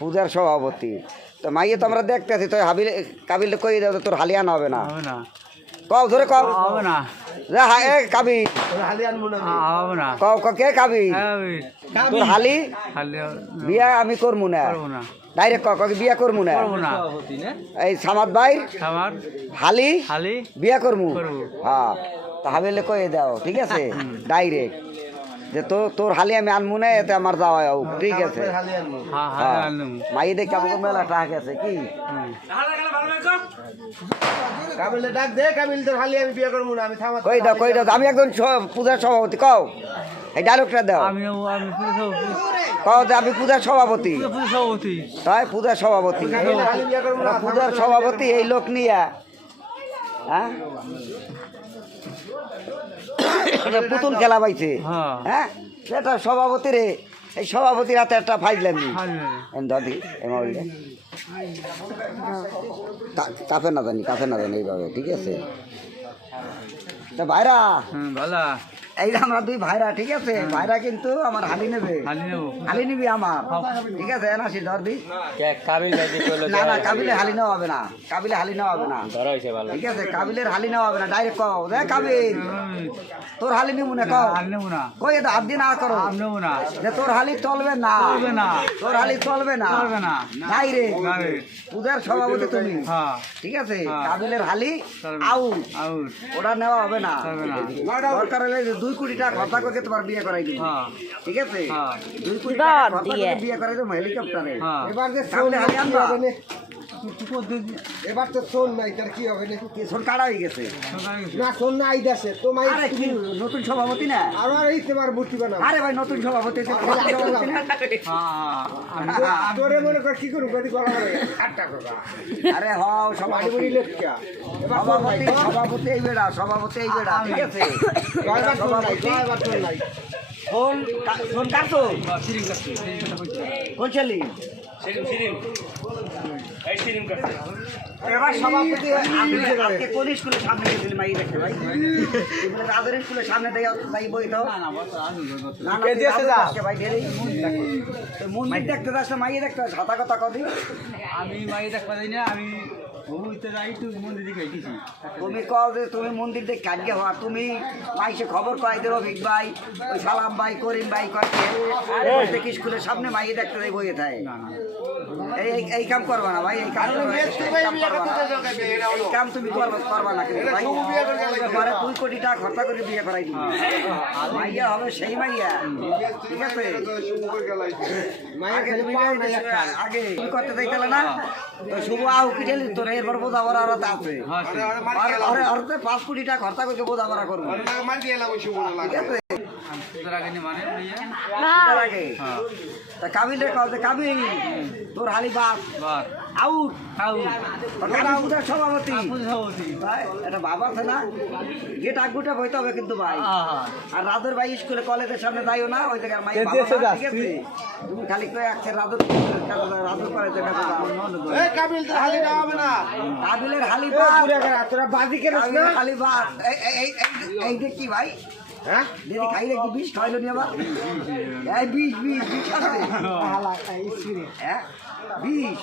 পূজার সভাপতি। তো মাইয়ে তো আমরা দেখতেছি তো কাবিল কই দাও তোর হালিয়ান হবে না কও ধরে কও হবে না কাবি কও কে কাবি তোর হালি বিয়া আমি করবো না ডাইরেক্ট ক বিয়া করবো না এই সামাদ ভাই হালি বিয়া করবো হ্যাঁ তো হাবিলে কই দাও ঠিক আছে ডাইরেক্ট যে তোর হালি আমি আনবো না এতে আমার যাওয়া হোক ঠিক আছে মাই দেখে আমাকে মেলা টাকা আছে কি কই দাও আমি একজন পূজার সভাপতি কও এই ডায়লগটা দাও কও যে আমি পূজার সভাপতি তাই পূজার সভাপতি পূজার সভাপতি এই লোক নিয়ে হ্যাঁ পুতুল খেলা পাইছে হ্যাঁ সেটা সভাপতি রে এই সভাপতির হাতে একটা ফাইজলামি দাদি কাফে না জানি এইভাবে ঠিক আছে ভাইরা এই আমরা দুই ভাইরা ঠিক আছে ভাইরা কিন্তু আমার হালি নেবে হালি নিবি আমার ঠিক আছে না সে ধর দি না না কাবিলের হালি নেওয়া হবে না ঠিক আছে কাবিলের হালি নেওয়া হবে না ডাইরেক্ট কও রে কাবিল তোর হালি নিবো না কই এটা হাত দিয়ে না করো যে তোর হালি চলবে না তোর হালি চলবে না ডাইরেক্ট পূজার সভাপতি তুমি ঠিক আছে কাবিলের হালি আউট ওটা নেওয়া হবে না দরকার হলে 2 কোটি টাকা খরচা করে তোমার বিয়ে করাই দিবি ঠিক আছে 2 কোটি টাকা খরচা করে বিয়ে করাই দেবো হেলিকপ্টারে এবার যে সামনে হালি আনবা এবার তো শোন নাই তার কি হবে নাকি কি শোন কাটা হয়ে গেছে না শোন না আইদাছে তো মাই আরে কি নতুন সভাপতি না আর এই তোমার বুদ্ধি বানা আরে ভাই নতুন সভাপতি হ্যাঁ তোরে মনে কর কি করব গদি গলা লাগে 8 টাকা আরে হও সভাপতি লেখা সভাপতি এই বেড়া ঠিক আছে ফোন কাটতো কোন ছেলে এবার সভাপতি আজকে কোন স্কুলের সামনে গেছিলি মাই দেখতে ভাই রাজের স্কুলের সামনে যাই বই তো ভাই মন্দির দেখতে যাস মাইয়ে দেখতে ছাতা কথা কদি আমি মাইয়ে দেখতে যাই না আমি তুমি কও যে তুমি মন্দির দেখে কাজকে হওয়া তুমি মাইসে খবর কয় দেবো ভিক ভাই ওই সালাম ভাই করিম ভাই কয় স্কুলের সামনে মাইয়ে দেখতে যাই বইয়ে থাকে এই কাম করবা না ভাই এই কাম তুমি করবা না কিন্তু ভাই 2 কোটি টাকা খরচা করে বিয়ে করাই দিবি মাইয়া হবে সেই মাইয়া ঠিক আছে আগে তুমি করতে চাইছিলে না শুভ আউ কি তোর এরপর বোঝা করা আর আছে 5 কোটি টাকা খরচা করে বোঝা করা করবো কাবিল রে কাবিল তোর হালি বাস আউট পূজার সভাপতি এটা বাবা আছে না গেট আগুটা বইতে হবে কিন্তু ভাই আর রাধুর ভাই স্কুলে কলেজের সামনে যাইও না ওই জায়গায় মাই ঠিক আছে তুমি খালি কই আছে রাধুর কলেজে কাবিলের হালি বাস তোরা বাজি কে হালি বাস এই যে কি ভাই হ্যাঁ দিদি খাই একটু 20 খাইলো নি আবার এই 20 খাবে হালা এই স্পিরিট হ্যাঁ 20